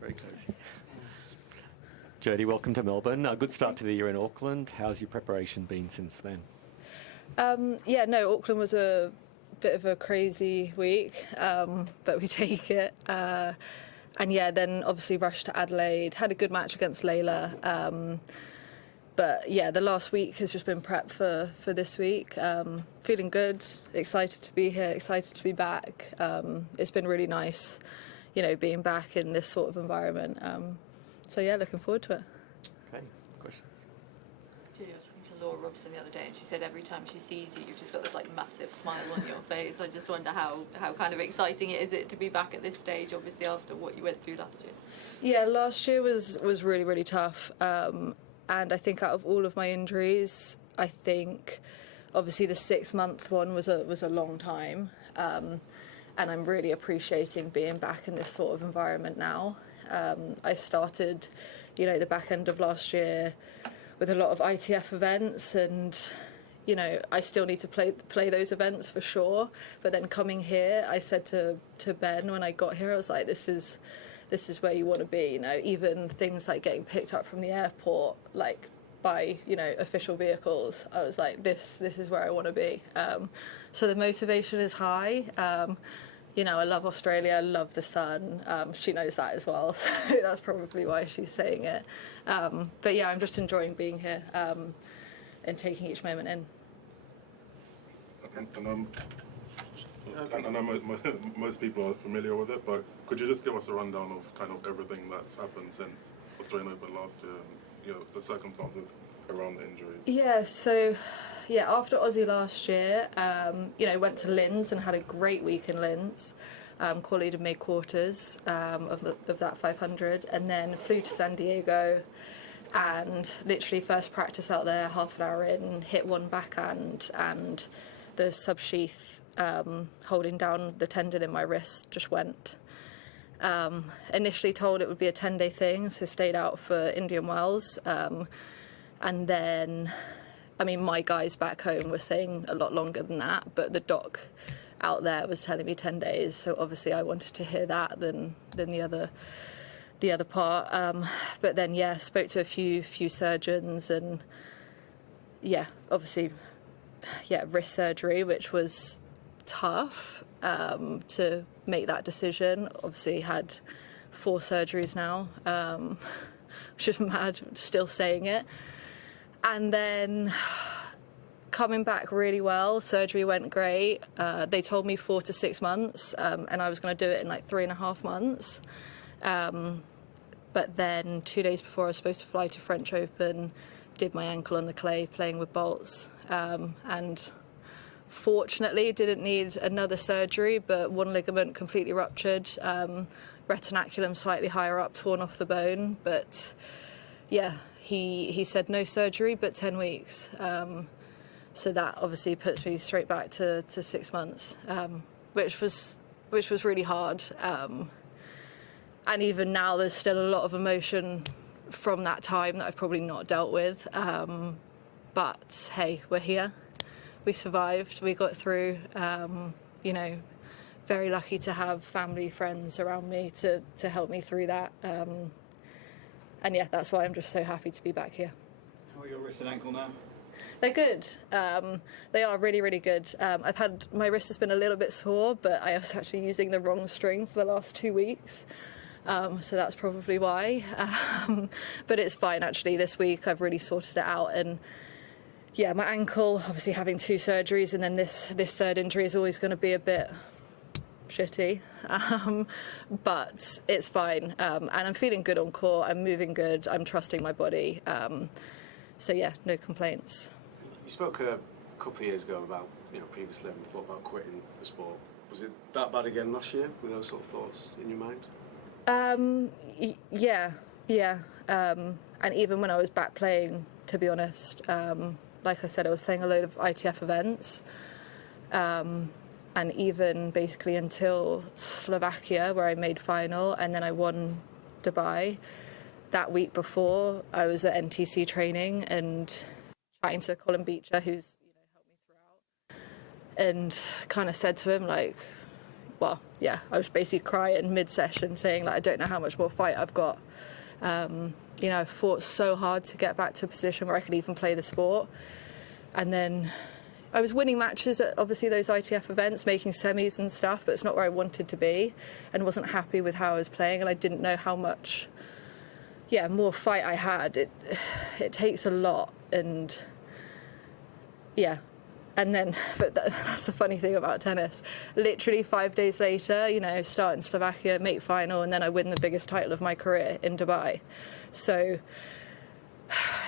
Very close. Jodie, welcome to Melbourne. A good start to the year in Auckland. How's your preparation been since then? Auckland was a bit of a crazy week, but we take it. Then obviously rushed to Adelaide, had a good match against Layla. The last week has just been prep for this week. Feeling good, excited to be here, excited to be back. It's been really nice, being back in this sort of environment. Looking forward to it. Okay, questions? Julie, I was talking to Laura Robson the other day, and she said every time she sees you, you've just got this massive smile on your face. I just wonder how kind of exciting it is to be back at this stage, obviously after what you went through last year. Yeah, last year was really, really tough. And I think out of all of my injuries, I think obviously the 6-month one was a long time. And I'm really appreciating being back in this sort of environment now. I started, the back end of last year with a lot of ITF events, and I still need to play those events for sure. But then coming here, I said to Ben when I got here, I was like, this is where you want to be. Even things like getting picked up from the airport, by official vehicles, I was like, this is where I want to be. So the motivation is high. I love Australia, I love the sun. She knows that as well, so that's probably why she's saying it. I'm just enjoying being here and taking each moment in. I know most people are familiar with it, but could you just give us a rundown of kind of everything that's happened since Australian Open last year and the circumstances around the injuries? After Aussie last year, went to Linz and had a great week in Linz. Qualified and made quarters of that 500, and then flew to San Diego and literally first practice out there, half an hour in, hit one backhand, and the subsheath holding down the tendon in my wrist just went. Initially told it would be a 10-day thing, so stayed out for Indian Wells. And then, my guys back home were saying a lot longer than that, but the doc out there was telling me 10 days, so obviously I wanted to hear that than the other part. But then, spoke to a few surgeons, and wrist surgery, which was tough to make that decision. Obviously had 4 surgeries now, which is mad, still saying it. And then coming back really well, surgery went great. They told me 4 to 6 months, and I was going to do it in 3.5 months. But then 2 days before I was supposed to fly to French Open, did my ankle on the clay playing with bolts, and fortunately didn't need another surgery, but one ligament completely ruptured, retinaculum slightly higher up, torn off the bone. But he said no surgery but 10 weeks, so that obviously puts me straight back to 6 months, which was really hard, and even now there's still a lot of emotion from that time that I've probably not dealt with, but hey, we're here, we survived, we got through. Very lucky to have family, friends around me to help me through that, and that's why I'm just so happy to be back here. How are your wrist and ankle now? They're good. They are really, really good. My wrist has been a little bit sore, but I was actually using the wrong string for the last 2 weeks. So that's probably why. But it's fine, actually. This week I've really sorted it out. And my ankle, obviously having 2 surgeries, and then this third injury is always going to be a bit shitty. But it's fine. And I'm feeling good on court. I'm moving good. I'm trusting my body. No complaints. You spoke a couple of years ago about, previously having thought about quitting the sport. Was it that bad again last year? Were those sort of thoughts in your mind? And even when I was back playing, to be honest, like I said, I was playing a load of ITF events. And even basically until Slovakia, where I made final, and then I won Dubai. That week before, I was at NTC training and chatting to Colin Beecher, who's helped me throughout, and kind of said to him, well, yeah, I was basically crying mid-session saying, like, I don't know how much more fight I've got. You know, I fought so hard to get back to a position where I could even play the sport. And then I was winning matches at, obviously, those ITF events, making semis and stuff, but it's not where I wanted to be, and wasn't happy with how I was playing, and I didn't know how much, more fight I had. It takes a lot, and and then, but that's the funny thing about tennis. Literally 5 days later, you know, start in Slovakia, make final, and then I win the biggest title of my career in Dubai. So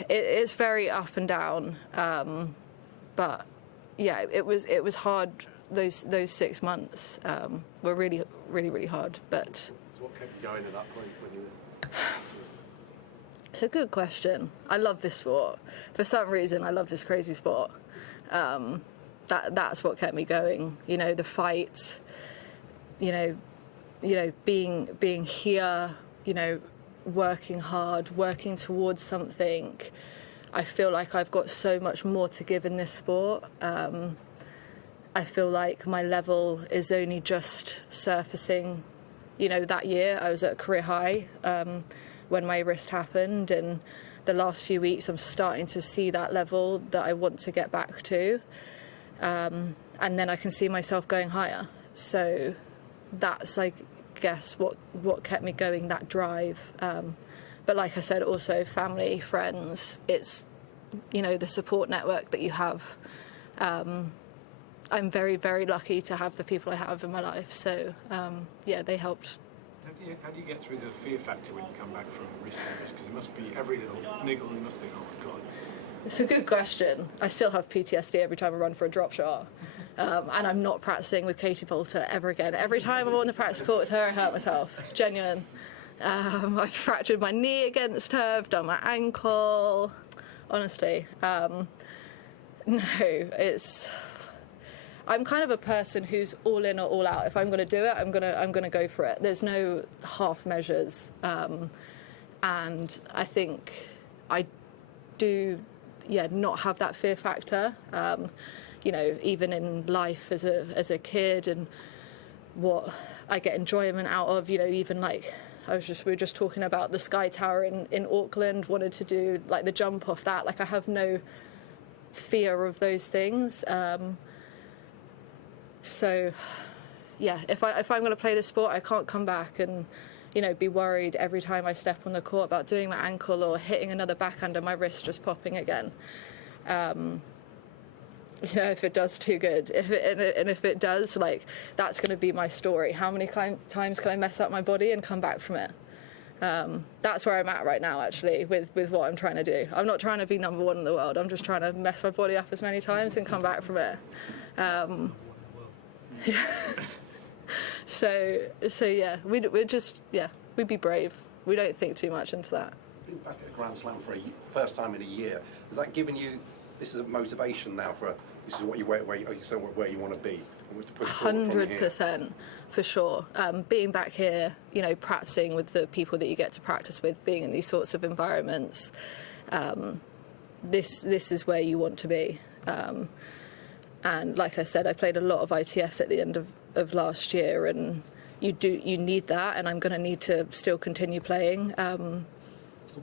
it's very up and down, but yeah, it was hard. Those 6 months were really, really, really hard. But so what kept you going at that point when you were? It's a good question. I love this sport. For some reason, I love this crazy sport. That's what kept me going. You know, the fight. You know, being here. You know, working hard, working towards something. I feel like I've got so much more to give in this sport. I feel like my level is only just surfacing. You know, that year I was at a career high when my wrist happened, and the last few weeks I'm starting to see that level that I want to get back to, and then I can see myself going higher. So that's, I guess, what kept me going, that drive. But like I said, also family, friends, it's, you know, the support network that you have. I'm very, very lucky to have the people I have in my life. So they helped. How do you get through the fear factor when you come back from wrist tennis? Because it must be every little niggle, you must think, oh my God. It's a good question. I still have PTSD every time I run for a drop shot. And I'm not practicing with Katie Poulter ever again. Every time I'm on the practice court with her, I hurt myself. Genuine. I've fractured my knee against her. I've done my ankle. Honestly. No, it's... I'm kind of a person who's all in or all out. If I'm going to do it, I'm going to go for it. There's no half measures. And I think I do, not have that fear factor. You know, even in life as a kid, and what I get enjoyment out of. You know, even like we were just talking about the Sky Tower in Auckland. Wanted to do like the jump off that. Like, I have no fear of those things. So, if I'm going to play the sport, I can't come back and, you know, be worried every time I step on the court about doing my ankle or hitting another backhand and my wrist just popping again. You know, if it does too good, if it does, like, that's going to be my story. How many times can I mess up my body and come back from it? That's where I'm at right now, actually, with what I'm trying to do. I'm not trying to be number one in the world. I'm just trying to mess my body up as many times and come back from it. So yeah, we'd be brave. We don't think too much into that. Being back at a Grand Slam for first time in a year, has that given you this is a motivation now for this is what you where you want to be? 100%, for sure. Being back here, you know, practicing with the people that you get to practice with, being in these sorts of environments, this is where you want to be. And like I said, I played a lot of ITFs at the end of last year, and you need that, and I'm going to need to still continue playing. What's the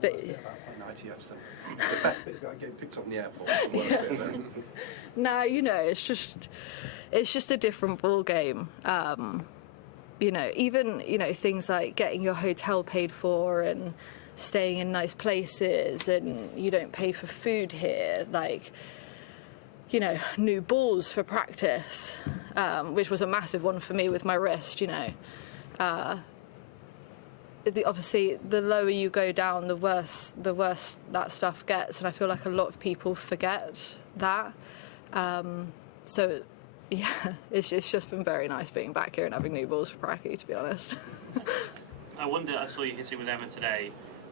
worst bit about playing ITFs then? The best bit about getting picked up in the airport. What's the worst bit then? No, you know, it's just a different ball game. You know, even, you know, things like getting your hotel paid for and staying in nice places, and you don't pay for food here, like, you know, new balls for practice, which was a massive one for me with my wrist, you know. Obviously, the lower you go down, the worse that stuff gets, and I feel like a lot of people forget that. So, yeah, it's just been very nice being back here and having new balls for pracky, to be honest. I wonder, I saw you hitting with Emma today.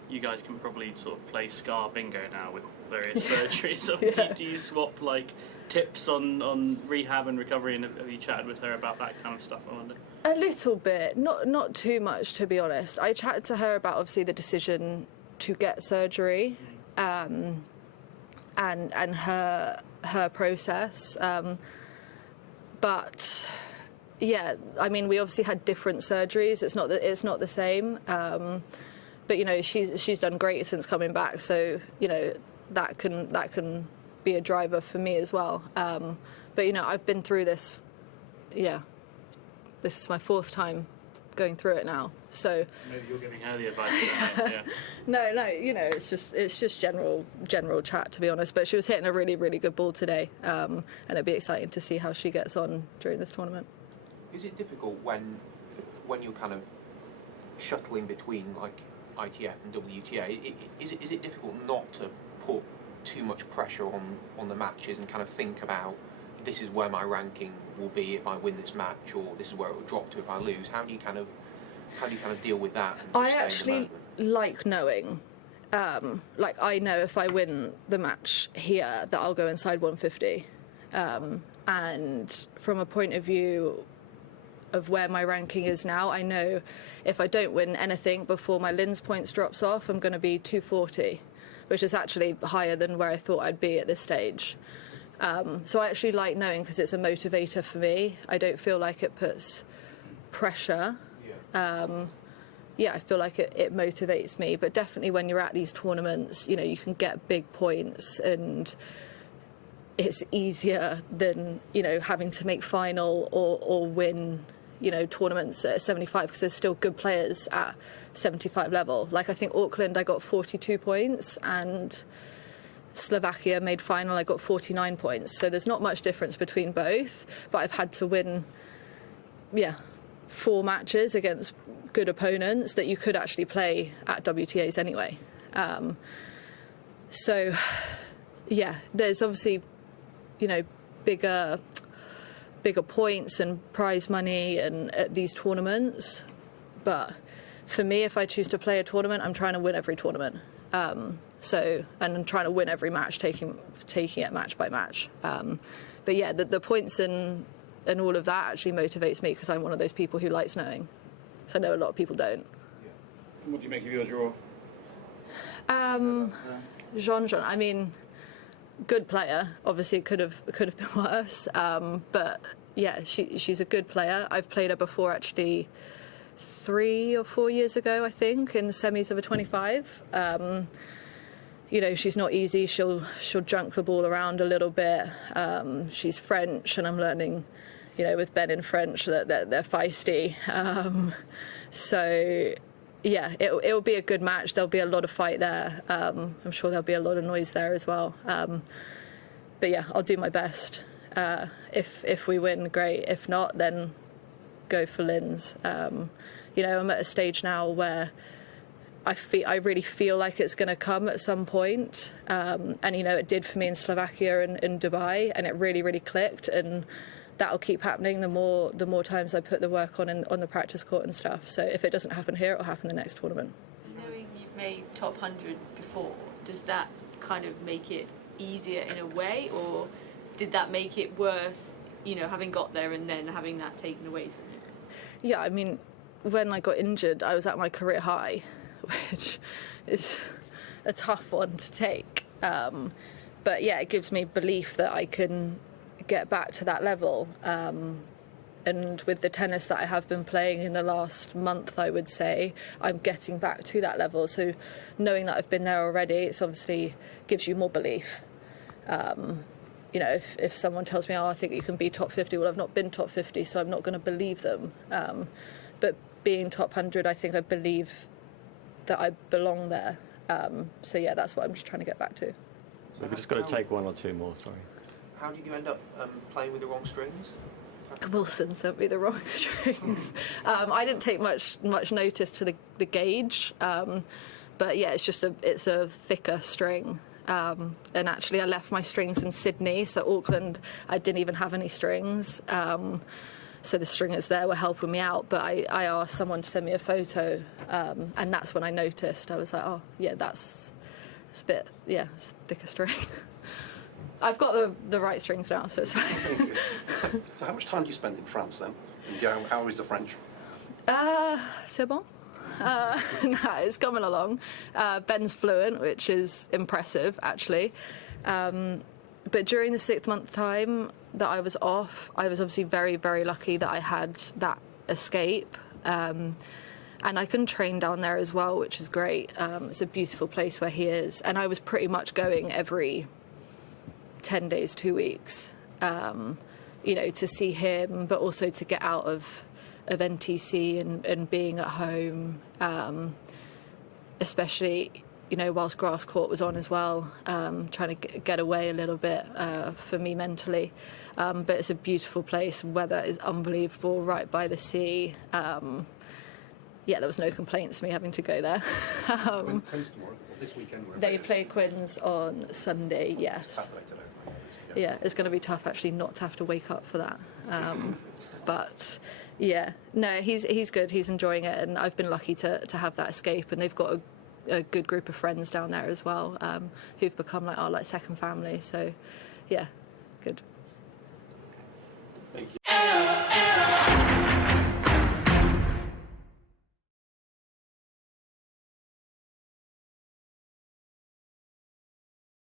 You guys can probably sort of play scar bingo now with various surgeries. Yeah. Do you swap like tips on rehab and recovery, and have you chatted with her about that kind of stuff, I wonder? A little bit, not too much, to be honest. I chatted to her about obviously the decision to get surgery, and her process, but yeah, I mean, we obviously had different surgeries. It's not the same. But you know, she's done great since coming back. So you know, that can be a driver for me as well. But you know, I've been through this. Yeah, this is my 4th time going through it now. So Maybe you're giving her the advice. Yeah. no, you know, it's just general chat, to be honest. But she was hitting a really, really good ball today, and it'd be exciting to see how she gets on during this tournament. Is it difficult when you're kind of shuttling between like ITF and WTA? Is it difficult not to put too much pressure on the matches and kind of think about, this is where my ranking will be if I win this match, or this is where it will drop to if I lose? How do you kind of deal with that? And I stay in the actually moment? like knowing. Like, I know if I win the match here that I'll go inside 150. And from a point of view of where my ranking is now, I know if I don't win anything before my Linz points drops off, I'm going to be 240, which is actually higher than where I thought I'd be at this stage. So I actually like knowing, because it's a motivator for me. I don't feel like it puts pressure. Yeah, I feel like it motivates me. But definitely when you're at these tournaments, you know, you can get big points, and it's easier than, you know, having to make final or win, you know, tournaments at 75, because there's still good players at 75 level. Like, I think Auckland, I got 42 points, and Slovakia made final, I got 49 points. So there's not much difference between both, but I've had to win, 4 matches against good opponents that you could actually play at WTAs anyway. So, yeah, there's obviously, you know, bigger points and prize money and at these tournaments. But for me, if I choose to play a tournament, I'm trying to win every tournament. So, and I'm trying to win every match, taking it match by match. But yeah, the points and all of that actually motivates me, because I'm one of those people who likes knowing. So I know a lot of people don't. Yeah. What do you make of your draw? Jean, I mean, good player. Obviously, it could have been worse. But yeah, she's a good player. I've played her before, actually, 3 or 4 years ago, I think, in the semis of a 25. You know, she's not easy. She'll junk the ball around a little bit. She's French, and I'm learning, you know, with Ben in French that they're feisty. So yeah, it'll be a good match. There'll be a lot of fight there. I'm sure there'll be a lot of noise there as well. But yeah, I'll do my best. If we win, great. If not, then go for Linz. You know, I'm at a stage now where I really feel like it's going to come at some point. And you know, it did for me in Slovakia and in Dubai, and it really, really clicked. And that'll keep happening the more times I put the work on the practice court and stuff. So if it doesn't happen here, it'll happen the next tournament. Knowing you've made top 100 before, does that kind of make it easier in a way, or did that make it worse, you know, having got there and then having that taken away from you? Yeah, I mean, when I got injured, I was at my career high, which is a tough one to take. But yeah, it gives me belief that I can get back to that level. And with the tennis that I have been playing in the last month, I would say, I'm getting back to that level. So knowing that I've been there already, it's obviously gives you more belief. You know, if someone tells me, oh, I think you can be top 50, well, I've not been top 50, so I'm not going to believe them. But being top 100, I think I believe that I belong there. So yeah, that's what I'm just trying to get back to. So we've just got to take 1 or 2 more, sorry. How did you end up playing with the wrong strings? Wilson sent me the wrong strings. I didn't take much notice to the gauge, but yeah, it's a thicker string. And actually, I left my strings in Sydney, so Auckland, I didn't even have any strings. So the stringers there were helping me out, but I asked someone to send me a photo, and that's when I noticed. I was like, oh yeah, it's a bit, it's a thicker string. I've got the right strings now, so it's fine. So how much time do you spend in France then? And how is the French? C'est bon. It's coming along. Ben's fluent, which is impressive, actually. But during the 6th month time, that I was off, I was obviously very, very lucky that I had that escape. And I can train down there as well, which is great. It's a beautiful place where he is. And I was pretty much going every 10 days, 2 weeks, to see him, but also to get out of NTC and being at home, especially, whilst grass court was on as well, trying to get away a little bit for me mentally. But it's a beautiful place. Weather is unbelievable, right by the sea. There was no complaints me having to go there. Quinn's tomorrow, or this weekend? They play Quinns on Sunday, yes. Yeah, it's going to be tough actually not to have to wake up for that. But yeah, no, he's good. He's enjoying it, and I've been lucky to have that escape. And they've got a good group of friends down there as well, who've become our second family. So, yeah, good.